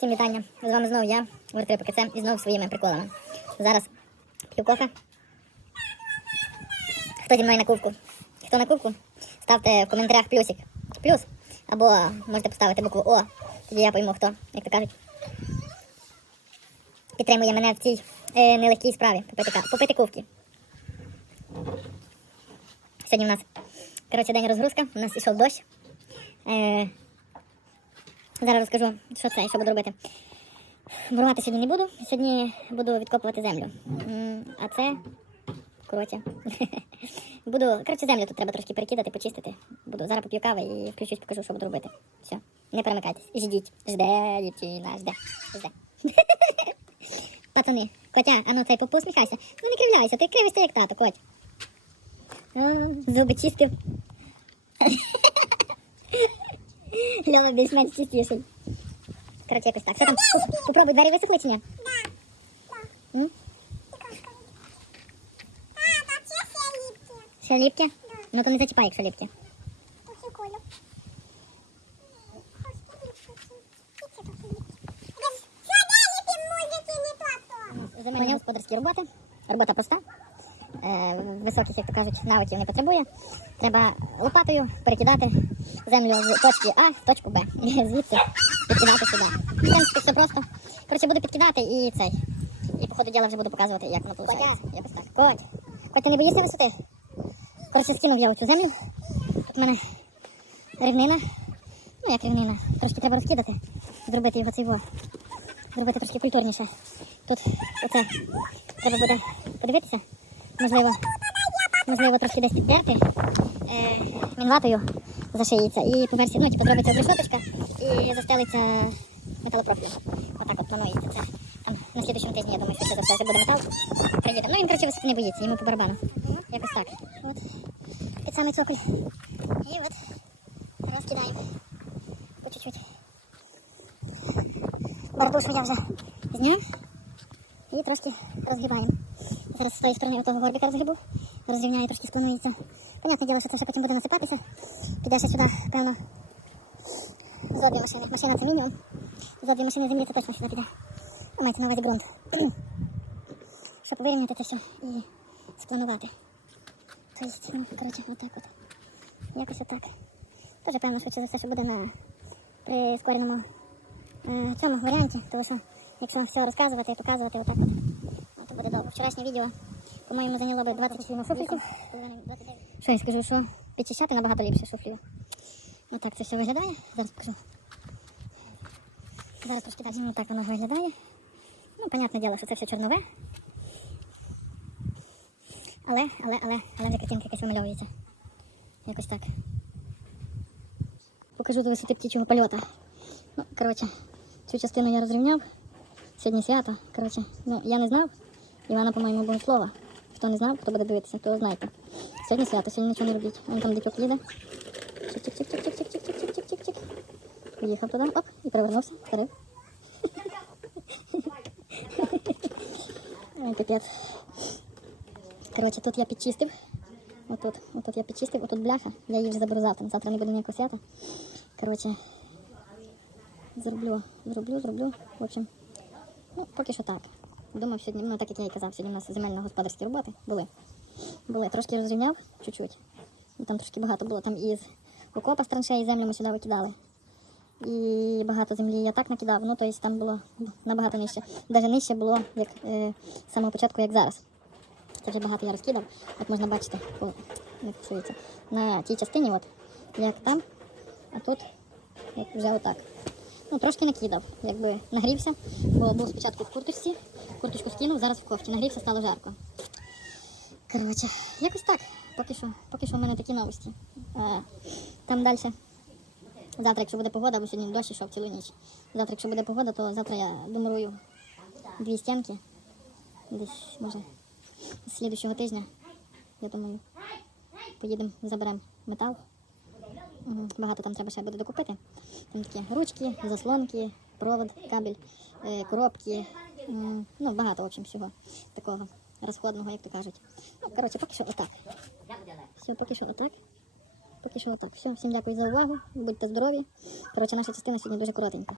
Всім вітання. З вами знову я, Вертри ПКЦ, і знову своїми приколами. Зараз п'ю кофе. Хто зі мною на кубку? Хто на кубку? Ставте в коментарях плюсик. Плюс. Або можете поставити букву О. Тоді я пойму, хто, як то кажуть. Підтримує мене в цій е, нелегкій справі попити, попити ковки. Сьогодні у нас коротше, день розгрузка, у нас ішов дощ. Е, зараз розкажу, що це і що буду робити. Бурувати сьогодні не буду. Сьогодні буду відкопувати землю. А це коротше. буду. Коротше, землю тут треба трошки перекидати, почистити. Буду зараз поп'ю кави і включусь, покажу, що буду робити. Все. Не перемикайтесь. Ждіть. Жде, дівчина, жде. Жде. Пацани, котя, а ну цей посміхайся. Ну не кривляйся, ти кривишся як тато, коть. Зуби чистив. Льова більш-менш чистіший. Коротше, якось так. Що там? Поп- Попробуй двері висохли чи ні? М? Ще ліпкі? Ну то не зачіпай, якщо ліпкі. Земельні господарські роботи. Робота проста. Е, високих, як то кажуть, навиків не потребує. Треба лопатою перекидати землю з точки А в точку Б. Звідси підкидати сюди. В принципі, все просто. Коротше, буду підкидати і цей. І по ходу діла вже буду показувати, як воно виходить. Якось так. Коть. Коть, ти не боїшся висоти? Коротше, скинув я оцю землю. Тут у мене рівнина. Ну, як рівнина. Трошки треба розкидати, зробити його цей во. Зробити трошки культурніше. Тут оце треба буде подивитися. Можливо, можливо, трошки десь піддерти. Е, мінватою зашиється і по версії, ну, типу, зробиться решоточка і застелиться металопрофілем. Отак от планується це. Там на слідчому тижні, я думаю, що це за все вже буде метал. Приїде. Ну, він, коротше, висоти не боїться, йому по барабану. Якось так. От. Під самий цоколь. І от розкидаємо. По чуть-чуть. Бардушу я вже зняв і трошки розгибаємо. Зараз з тої сторони отого горбика розгрібу, розрівняю, трошки спланується. Понятне діло, що це ще потім буде насипатися. Піде ще сюди, певно, зо дві машини. Машина це мінімум. За дві машини землі це точно сюди піде. Ну, мається на увазі ґрунт. Щоб вирівняти це все і спланувати. Тобто, ну, коротше, отак от. Якось отак. Теж певно, швидше за все, що буде на прискореному е, цьому варіанті, тому що якщо все розказувати показувати отак от, то буде довго. Вчорашнє відео, по-моєму, зайняло би 27 шуфлів. Що я скажу, що підчищати набагато ліпше шуфлів. Ну так це все виглядає. Зараз покажу. Зараз трошки далі. Ну так воно виглядає. Ну, понятне діло, що це все чорнове. Але, але, але, але вже картинка якась вимальовується. Якось так. Покажу до висоти птічого польоту. Ну, коротше, цю частину я розрівняв. Сьогодні свято. Коротше, ну я не знав. Івана, по-моєму, богослова. Хто не знав, хто буде дивитися, то знайте. Сьогодні свято, сьогодні нічого не робіть. Вон там дитюк їде. Чик-чик-чик-чик-чик-чик-чик-чик-чик-чик. Поїхав туди, оп, і перевернувся, вторив. Ой, капець. Коротше, тут я підчистив. Отут, отут я підчистив, отут бляха. Я її вже заберу завтра. Завтра не буде ніякого свята. Коротше, зроблю, зроблю, зроблю. В общем, ну, поки що так. Думав сьогодні, ну так як я і казав, сьогодні у нас земельно-господарські роботи були. Були. Трошки розрівняв, чуть-чуть. Ну, Там трошки багато було. Там із окопа з траншеї землю ми сюди викидали. І багато землі я так накидав, ну тобто там було набагато нижче. Навіть нижче було, як е, з самого початку, як зараз. Це вже багато я розкидав. От можна бачити, по, не фіксується. На тій частині, от, як там, а тут як вже отак. Ну, трошки накидав, якби нагрівся, бо був спочатку в курточці, курточку скинув, зараз в кофті. Нагрівся, стало жарко. Коротше, якось так. Поки що, поки що в мене такі новості. Е, там далі. Завтра, якщо буде погода, бо сьогодні дощ йшов цілу ніч. Завтра, якщо буде погода, то завтра я домурую дві стінки. Десь, може, з слідущого тижня, я думаю, поїдемо, заберемо метал. Багато там треба ще буде докупити. Там такі ручки, заслонки, провод, кабель, е, коробки. Ну, багато, в общем, всього такого розходного, як то кажуть. Ну, коротше, поки що отак. Все, поки що отак. Поки що отак. Все, всім дякую за увагу. Будьте здорові. Коротше, наша частина сьогодні дуже коротенька.